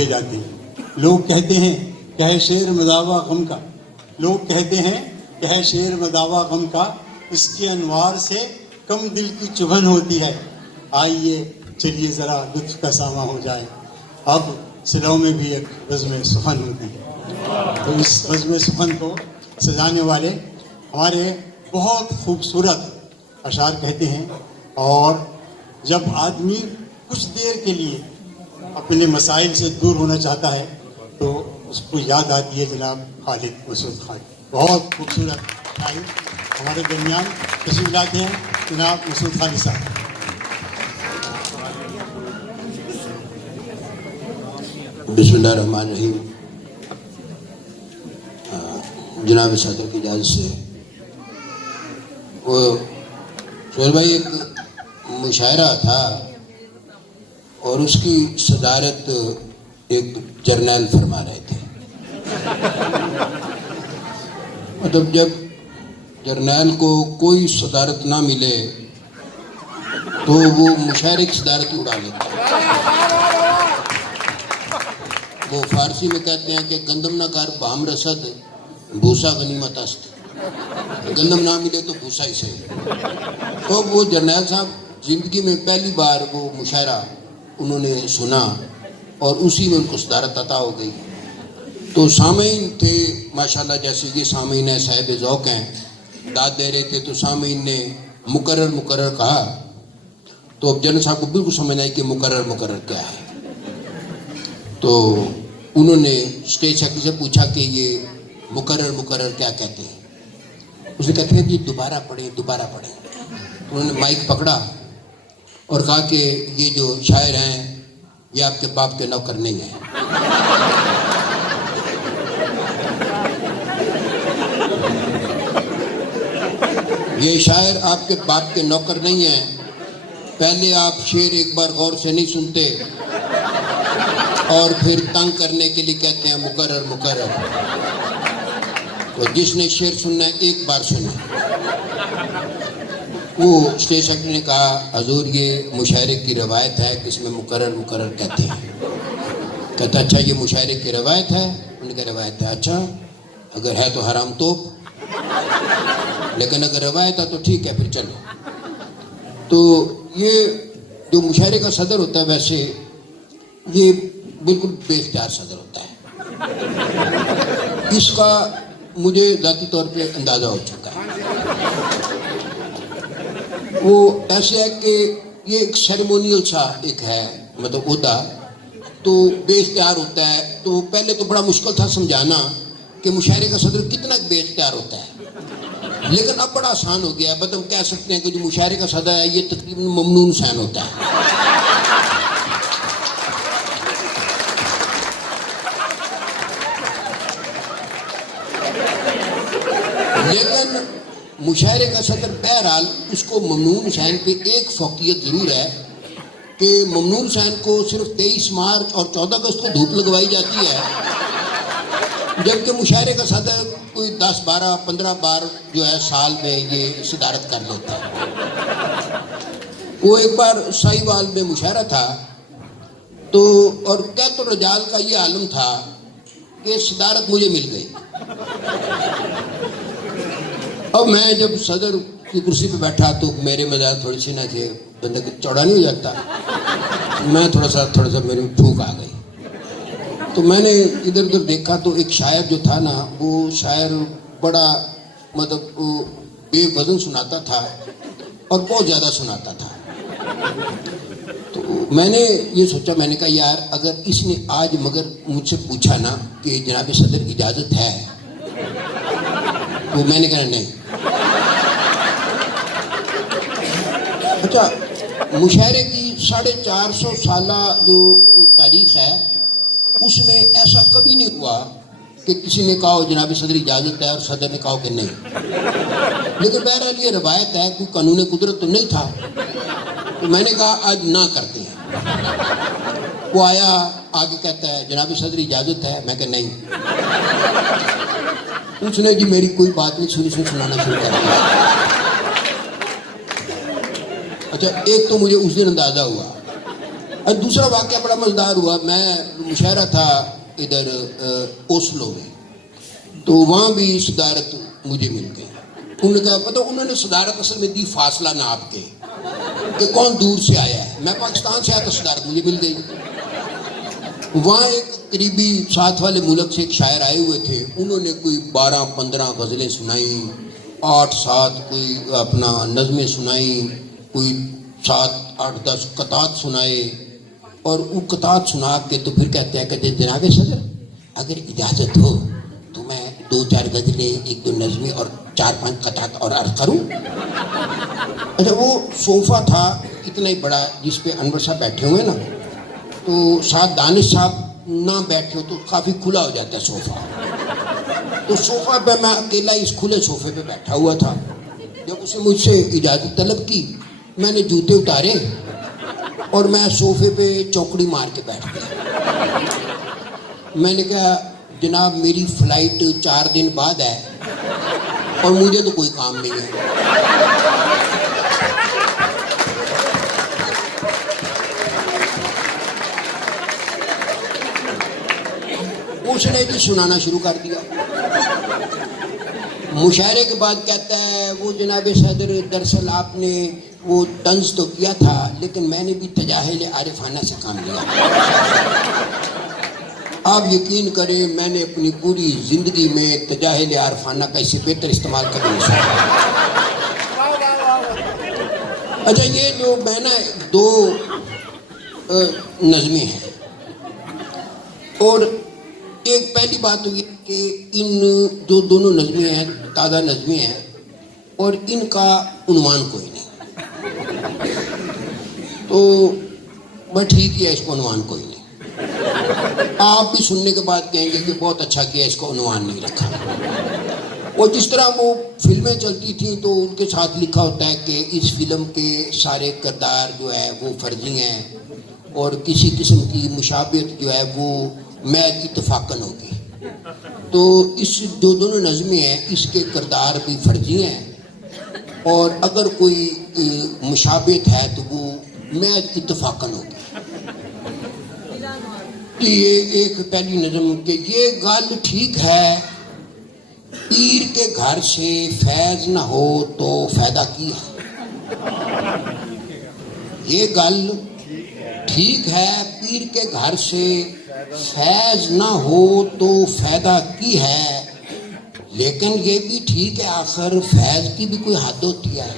بھولے جاتے ہیں. لوگ کہتے ہیں کہ ہے شعر مداوا غم کا، لوگ کہتے ہیں کہ ہے شعر مداوا غم کا، اس کے انوار سے کم دل کی چبھن ہوتی ہے. آئیے چلیے ذرا لطف کا ساماں ہو جائے. اب سلو میں بھی ایک بزم سخن ہوتی ہے، تو اس بزم سخن کو سجانے والے ہمارے بہت خوبصورت اشعار کہتے ہیں. اور جب آدمی کچھ دیر کے لیے اپنے مسائل سے دور ہونا چاہتا ہے تو اس کو یاد آتی ہے جناب خالد مسعود خان. بہت خوبصورت شاعر ہمارے درمیان تشریف لاتے ہیں جناب مسعود خان صاحب. بسم اللہ الرحمن الرحیم. جناب صدر کی اجازت سے وہ سہیل بھائی ایک مشاعرہ تھا اور اس کی صدارت ایک جرنیل فرما رہے تھے. مطلب جب جرنیل کو کوئی صدارت نہ ملے تو وہ مشاعرے کی صدارت اڑا لیتا ہے. وہ فارسی میں کہتے ہیں کہ گندم نہ کر بام رسد بھوسا غنیمت است. گندم نہ ملے تو بھوسا ہی صحیح. تو وہ جرنیل صاحب زندگی میں پہلی بار وہ مشاعرہ انہوں نے سنا اور اسی میں ان کو صدارت عطا ہو گئی. تو سامعین تھے ماشاءاللہ، جیسے یہ سامعین ہیں صاحب ذوق ہیں، داد دے رہے تھے تو سامعین نے مقرر کہا. تو اب جنرل صاحب کو بالکل سمجھنا ہے کہ مقرر کیا ہے. تو انہوں نے اسٹیج سیکرٹری سے پوچھا کہ یہ مقرر کیا کہتے ہیں. اس نے کہتے ہیں کہ دوبارہ پڑھیں. انہوں نے مائک پکڑا اور کہا کہ یہ جو شاعر ہیں یہ آپ کے باپ کے نوکر نہیں ہیں. یہ شاعر آپ کے باپ کے نوکر نہیں ہیں. پہلے آپ شعر ایک بار غور سے نہیں سنتے اور پھر تنگ کرنے کے لیے کہتے ہیں مقرر. تو جس نے شعر سننا ہے ایک بار سنے. وہ اسٹیج سیکرٹری نے کہا حضور یہ مشاعرے کی روایت ہے کہ اس میں مقرر کہتے ہیں. کہتا اچھا یہ مشاعرے کی روایت ہے؟ انہوں نے کہا روایت ہے. اچھا اگر ہے تو حرام توپ، لیکن اگر روایت ہے تو ٹھیک ہے پھر چلو. تو یہ جو مشاعرے کا صدر ہوتا ہے ویسے یہ بالکل بے اختیار صدر ہوتا ہے. اس کا مجھے ذاتی طور پہ اندازہ ہو چکا ہے. وہ ایسے ہے کہ یہ ایک سیریمونیل سا ایک ہے مطلب عہدہ، تو بے اختیار ہوتا ہے. تو پہلے تو بڑا مشکل تھا سمجھانا کہ مشاعرے کا صدر کتنا بے اختیار ہوتا ہے، لیکن اب بڑا آسان ہو گیا ہے. بس ہم کہہ سکتے ہیں کہ جو مشاعرے کا صدر ہے یہ تقریباً ممنون حسین ہوتا ہے. لیکن مشاعرے کا صدر بہرحال اس کو ممنون حسین پہ ایک فوقیت ضرور ہے کہ ممنون حسین کو صرف 23 مارچ اور 14 اگست کو دھوپ لگوائی جاتی ہے، جبکہ مشاعرے کا صدر کوئی 10 12 15 بار جو ہے سال میں یہ صدارت کر لیتا ہے. وہ ایک بار ساہیوال میں مشاعرہ تھا تو اور قیت الرجال کا یہ عالم تھا کہ صدارت مجھے مل گئی. اب میں جب صدر کی کرسی پہ بیٹھا تو میرے مزاج تھوڑی سی نہ کہ بندہ چوڑا نہیں ہو جاتا، میں تھوڑا سا میرے پھونک آ گئی. تو میں نے ادھر ادھر دیکھا تو ایک شاعر جو تھا نا، وہ شاعر بڑا مطلب بے وزن سناتا تھا اور بہت زیادہ سناتا تھا. تو میں نے یہ سوچا، میں نے کہا یار اگر اس نے آج مگر مجھ سے پوچھا نا کہ جناب صدر اجازت ہے، تو میں نے کہا نہیں. اچھا مشاعرے کی 450 سالہ جو تاریخ ہے اس میں ایسا کبھی نہیں ہوا کہ کسی نے کہا جناب صدر اجازت ہے اور صدر نے کہا کہ نہیں. لیکن بہرحال یہ روایت ہے، کوئی قانون قدرت تو نہیں تھا. تو میں نے کہا آج نہ کرتے ہیں. وہ آیا آگے کہتا ہے جناب صدر اجازت ہے، میں کہا نہیں. اس نے جی میری کوئی بات نہیں سنی، سنانا شروع کر دیا. اچھا ایک تو مجھے اس دن اندازہ ہوا. اور دوسرا واقعہ بڑا مزیدار ہوا. میں مشاعرہ تھا ادھر اوسلو میں، تو وہاں بھی صدارت مجھے مل گئی. انہوں نے کہا پتہ انہوں نے صدارت اصل میں دی فاصلہ ناپ کے کہ کون دور سے آیا ہے. میں پاکستان سے آیا تو صدارت مجھے مل گئی. وہاں ایک قریبی ساتھ والے ملک سے ایک شاعر آئے ہوئے تھے، انہوں نے کوئی 12-15 غزلیں سنائیں، 8-7 کوئی اپنا نظمیں سنائیں، کوئی 7-8-10 قطعات سنائے. اور وہ قطعات سنا کے تو پھر کہتے ہیں کہ جناب صدر اگر اجازت ہو تو میں 2-4 غزلیں، 1-2 نظمیں اور 4-5 قطعات اور عرض کروں. اچھا وہ صوفہ تھا اتنا ہی بڑا جس پہ انور صاحب بیٹھے ہوئے نا، تو ساتھ دانش صاحب نہ بیٹھے ہو تو کافی کھلا ہو جاتا ہے صوفہ. تو صوفہ پہ میں اکیلا اس کھلے صوفے پہ بیٹھا ہوا تھا. جب اسے مجھ سے اجازت طلب کی میں نے جوتے اتارے اور میں صوفے پہ چوکڑی مار کے بیٹھ گیا. میں نے کہا جناب میری فلائٹ 4 دن بعد ہے اور مجھے تو کوئی کام نہیں ہے. اس نے بھی سنانا شروع کر دیا. مشاعرے کے بعد کہتا ہے وہ جناب صدر دراصل آپ نے وہ طنز تو کیا تھا لیکن میں نے بھی تجاہل عارفانہ سے کام لیا. آپ یقین کریں میں نے اپنی پوری زندگی میں تجاہل عارفانہ کا اس سے بہتر استعمال کبھی نہیں سنا. اچھا یہ جو میں نا 2 نظمیں ہیں، اور ایک پہلی بات تو یہ کہ ان جو دونوں نظمیں ہیں تازہ نظمیں ہیں اور ان کا عنوان کوئی نہیں. تو بس ٹھیک ہے اس کو عنوان کوئی نہیں. آپ بھی سننے کے بعد کہیں گے کہ بہت اچھا کیا اس کو عنوان نہیں رکھا. اور جس طرح وہ فلمیں چلتی تھیں تو ان کے ساتھ لکھا ہوتا ہے کہ اس فلم کے سارے کردار جو ہے وہ فرضی ہیں اور کسی قسم کی مشابہت جو ہے وہ محض اتفاقاً ہوگی. تو اس جو دونوں نظمیں ہیں اس کے کردار بھی فرضی ہیں اور اگر کوئی مشابہت ہے تو وہ محض اتفاقاً ہوگی. یہ ایک پہلی نظم کہ یہ گل ٹھیک ہے پیر کے گھر سے فیض نہ ہو تو فائدہ کی ہے. یہ گل ٹھیک ہے پیر کے گھر سے فیض نہ ہو تو فائدہ کی ہے، لیکن یہ بھی ٹھیک ہے آخر فیض کی بھی کوئی حد ہوتی ہے.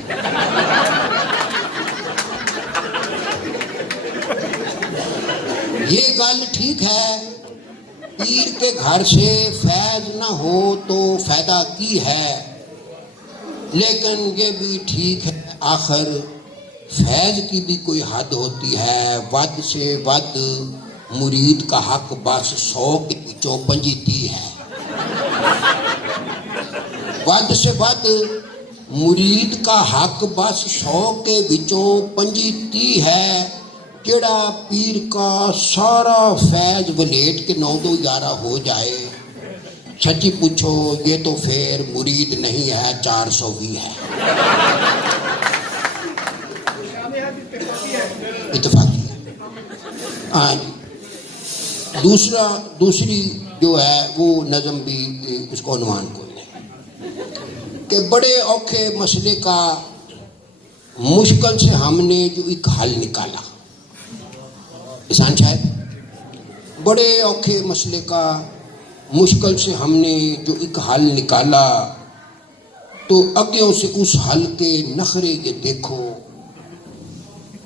یہ گل ٹھیک ہے پیر کے گھر سے فیض نہ ہو تو فائدہ کی ہے، لیکن یہ بھی ٹھیک ہے آخر فیض کی بھی کوئی حد ہوتی ہے. ود سے ود مرید کا حق بس 100 کے پچھوں 25 ہے. ود سے ود مرید کا حق بس 100 کے پچھوں 25 ہے. جڑا پیر کا سارا فیض ولیٹ کے 9-2-11 ہو جائے، سچی پوچھو یہ تو پھر مرید نہیں ہے 420 ہے. اتفاقی ہاں. دوسری جو ہے وہ نظم بھی اس کو عنوان کوئی نہیں کہ بڑے اوکھے مسئلے کا مشکل سے ہم نے جو ایک حل نکالا. احسان صاحب بڑے اوکھے مسئلے کا مشکل سے ہم نے جو ایک حل نکالا، تو اگیوں سے اس حل کے نخرے یہ دیکھو،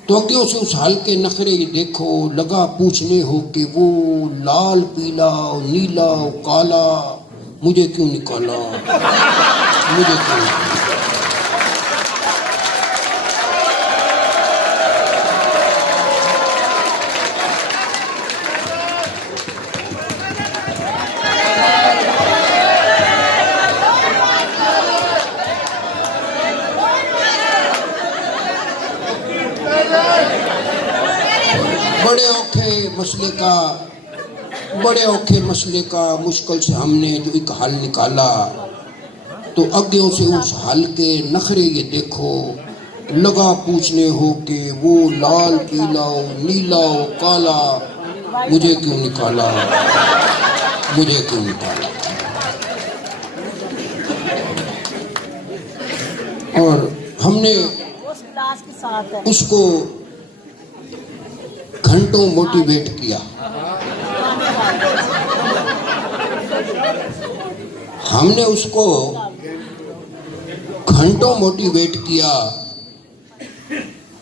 تو اگیوں سے اس حل کے نخرے یہ دیکھو، لگا پوچھنے ہو کہ وہ لال پیلا نیلا کالا مجھے کیوں نکالا، مجھے کیوں نکالا. بڑے اوکھے مسئلے کا مشکل سے ہم نے جو ایک حل نکالا، تو اگیوں سے اس حل کے نخرے یہ دیکھو، لگا پوچھنے ہو کہ وہ لال پیلا نیلا کالا مجھے کیوں نکالا، مجھے کیوں نکالا. اور ہم نے اس کو گھنٹوں موٹیویٹ کیا. ہم نے اس کو گھنٹوں موٹیویٹ کیا،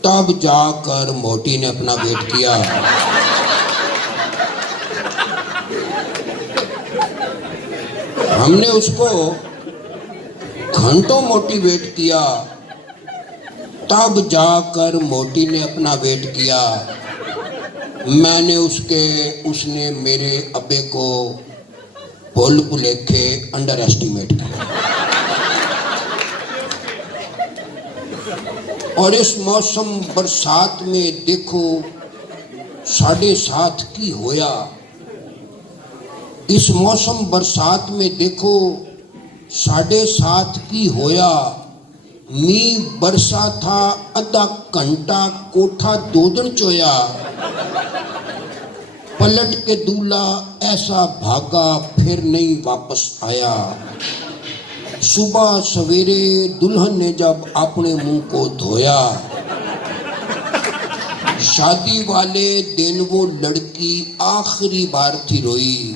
تب جا کر موٹی نے اپنا ویٹ کیا. ہم نے اس کو گھنٹوں موٹیویٹ کیا، تب جا کر موٹی نے اپنا ویٹ کیا. میں نے اس نے میرے ابے کو بھول بھلیکھے انڈر ایسٹیمیٹ کیا. اور اس موسم برسات میں دیکھو 7:30 کی ہویا. اس موسم برسات میں دیکھو 7:30 کی ہویا. می برسا تھا آدھا گھنٹہ کوٹھا 2 دن چویا. پلٹ کے دولہا ایسا بھاگا پھر نہیں واپس آیا. صبح سویرے دلہن نے جب اپنے منہ کو دھویا، شادی والے دن وہ لڑکی آخری بار تھی روئی.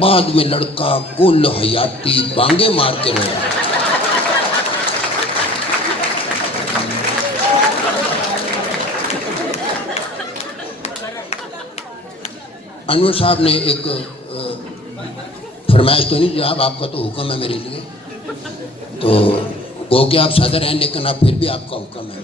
بعد میں لڑکا کل حیاتی بانگے مار کے رویا. انور صاحب نے ایک فرمائش تو نہیں جناب، آپ کا تو حکم ہے میرے لیے، تو گو کہ آپ صدر ہیں لیکن اب پھر بھی آپ کا حکم ہے.